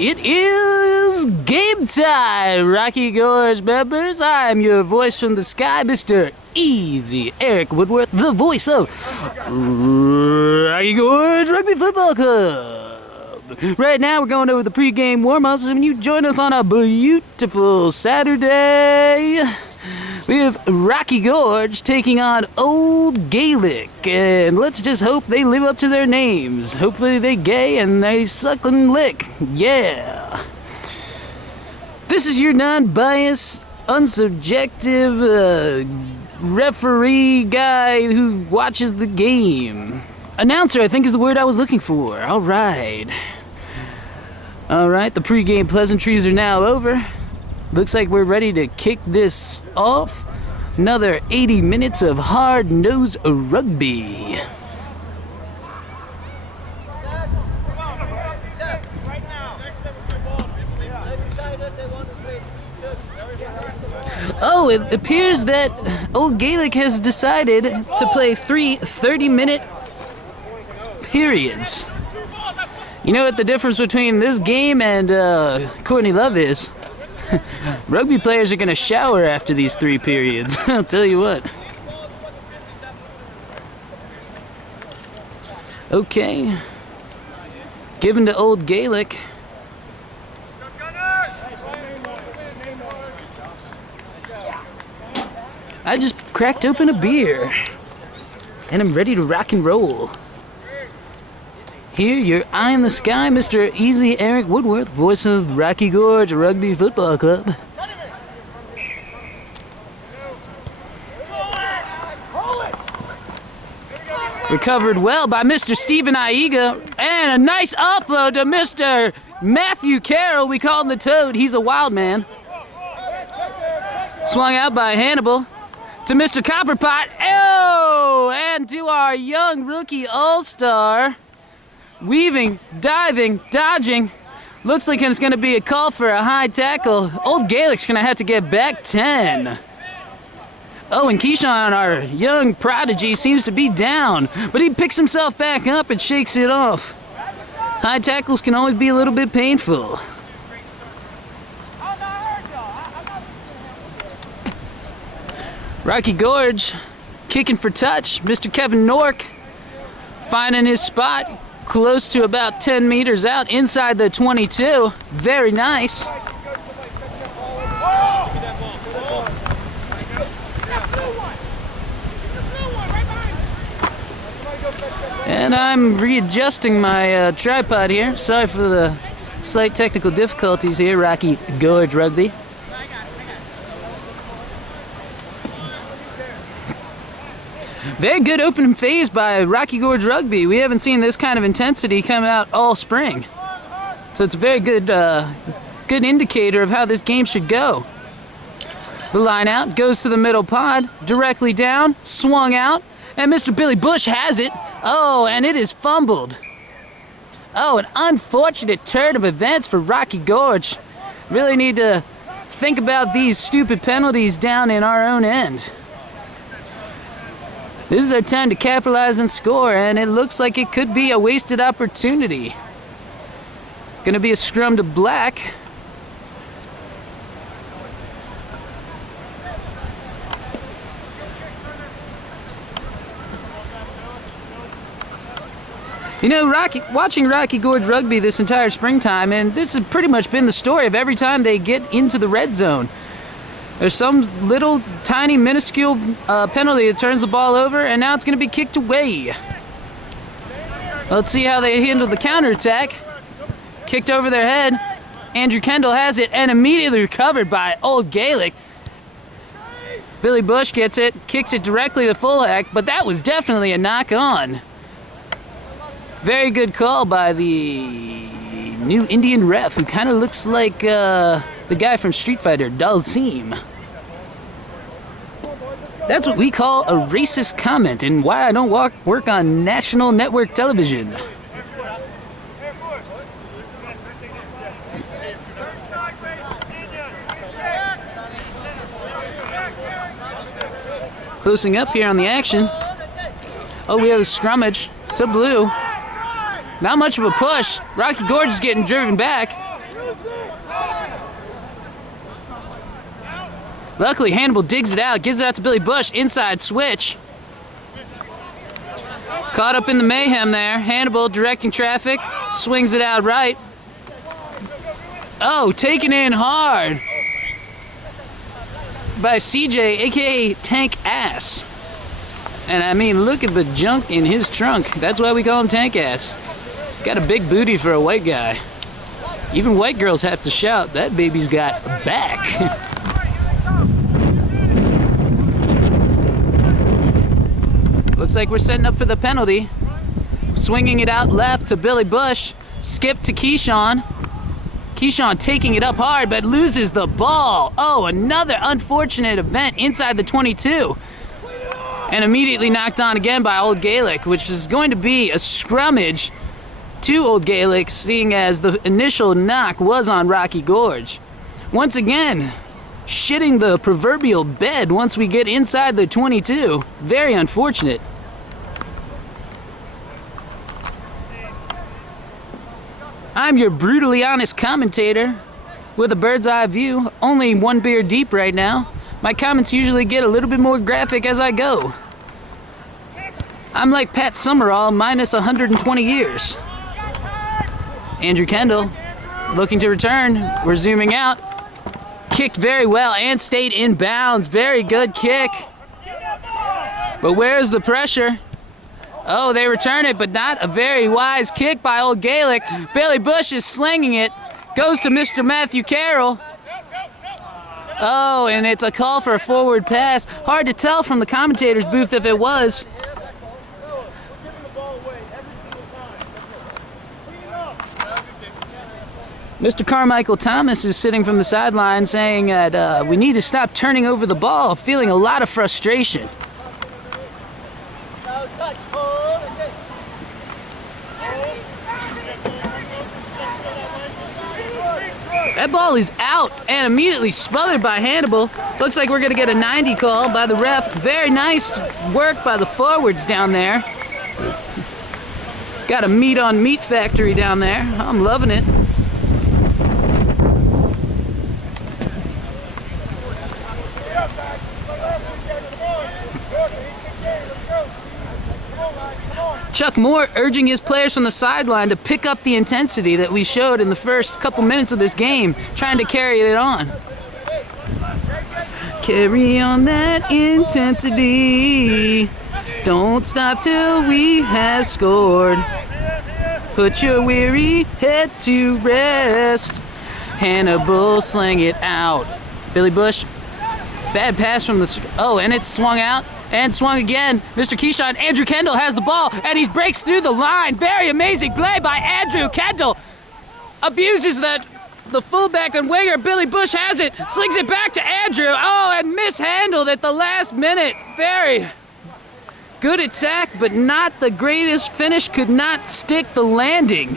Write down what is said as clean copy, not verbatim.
It is game time, Rocky Gorge members. I am your voice from the sky, Mr. Easy Eric Woodworth, the voice of Rocky Gorge Rugby Football Club. Right now, we're going over the pregame warm-ups, and you join us on a beautiful Saturday. We have Rocky Gorge taking on Old Galic, and let's just hope they live up to their names. Hopefully they gay and they suck and lick. Yeah. This is your non-biased, unsubjective referee guy who watches the game. Announcer, I think, is the word I was looking for. All right, the pregame pleasantries are now over. Looks like we're ready to kick this off. Another 80 minutes of hard-nosed rugby. Oh, it appears that Old Galic has decided to play 3 30-minute periods. You know what the difference between this game and Courtney Love is? Rugby players are going to shower after these 3 periods. I'll tell you what. Okay. Given to Old Galic. I just cracked open a beer. And I'm ready to rock and roll. Here, your eye in the sky, Mr. Easy Eric Woodworth, voice of Rocky Gorge Rugby Football Club. Recovered well by Mr. Stephen Aiga, and a nice offload to Mr. Matthew Carroll. We call him the Toad. He's a wild man. Swung out by Hannibal to Mr. Copperpot. Oh, and to our young rookie all-star. Weaving, diving, dodging. Looks like it's going to be a call for a high tackle. Old Galic's going to have to get back 10. Oh, and Keyshawn, our young prodigy, seems to be down. But he picks himself back up and shakes it off. High tackles can always be a little bit painful. Rocky Gorge kicking for touch. Mr. Kevin Nork finding his spot. Close to about 10 meters out inside the 22. Very nice. And I'm readjusting my tripod here. Sorry for the slight technical difficulties here, Rocky Gorge Rugby. Very good opening phase by Rocky Gorge Rugby. We haven't seen this kind of intensity come out all spring. So it's a very good good indicator of how this game should go. The line out goes to the middle pod, directly down, swung out, and Mr. Billy Bush has it. Oh, and it is fumbled. Oh, an unfortunate turn of events for Rocky Gorge. Really need to think about these stupid penalties down in our own end. This is our time to capitalize and score, and it looks like it could be a wasted opportunity. Gonna be a scrum to black. You know, watching Rocky Gorge Rugby this entire springtime, and this has pretty much been the story of every time they get into the red zone. There's some little, tiny, minuscule penalty that turns the ball over, and now it's going to be kicked away. Let's see how they handle the counterattack. Kicked over their head. Andrew Kendall has it, and immediately recovered by Old Galic. Billy Bush gets it, kicks it directly to fullback, but that was definitely a knock-on. Very good call by the new Indian ref, who kind of looks like the guy from Street Fighter, Dalsim. That's what we call a racist comment, and why I don't work on national network television. Closing up here on the action. Oh, we have a scrummage to blue. Not much of a push. Rocky Gorge is getting driven back. Luckily, Hannibal digs it out, gives it out to Billy Bush. Inside switch. Caught up in the mayhem there. Hannibal directing traffic, swings it out right. Oh, taken in hard by CJ, aka Tank Ass. And I mean, look at the junk in his trunk. That's why we call him Tank Ass. Got a big booty for a white guy. Even white girls have to shout, that baby's got back. Looks like we're setting up for the penalty. Swinging it out left to Billy Bush. Skip to Keyshawn. Keyshawn taking it up hard, but loses the ball. Oh, another unfortunate event inside the 22. And immediately knocked on again by Old Galic, which is going to be a scrummage to Old Galic, seeing as the initial knock was on Rocky Gorge. Once again, shitting the proverbial bed once we get inside the 22. Very unfortunate. I'm your brutally honest commentator with a bird's eye view, only one beer deep right now. My comments usually get a little bit more graphic as I go. I'm like Pat Summerall minus 120 years. Andrew Kendall looking to return. We're zooming out. Kicked very well and stayed in bounds. Very good kick. But where's the pressure? Oh, they return it, but not a very wise kick by Old Galic. Billy Bush is slinging it. Goes to Mr. Matthew Carroll. Oh, and it's a call for a forward pass. Hard to tell from the commentator's booth if it was. Mr. Carmichael Thomas is sitting from the sideline saying that we need to stop turning over the ball, feeling a lot of frustration. That ball is out and immediately smothered by Hannibal. Looks like we're going to get a 90 call by the ref. Very nice work by the forwards down there. Got a meat on meat factory down there. I'm loving it. Chuck Moore urging his players from the sideline to pick up the intensity that we showed in the first couple minutes of this game, trying to carry it on. Carry on that intensity. Don't stop till we have scored. Put your weary head to rest. Hannibal slang it out. Billy Bush, bad pass from the... Oh, and it's swung out. And swung again. Mr. Keyshawn, Andrew Kendall has the ball, and he breaks through the line. Very amazing play by Andrew Kendall. Abuses the fullback and winger. Billy Bush has it, slings it back to Andrew. Oh, and mishandled at the last minute. Very good attack, but not the greatest finish. Could not stick the landing.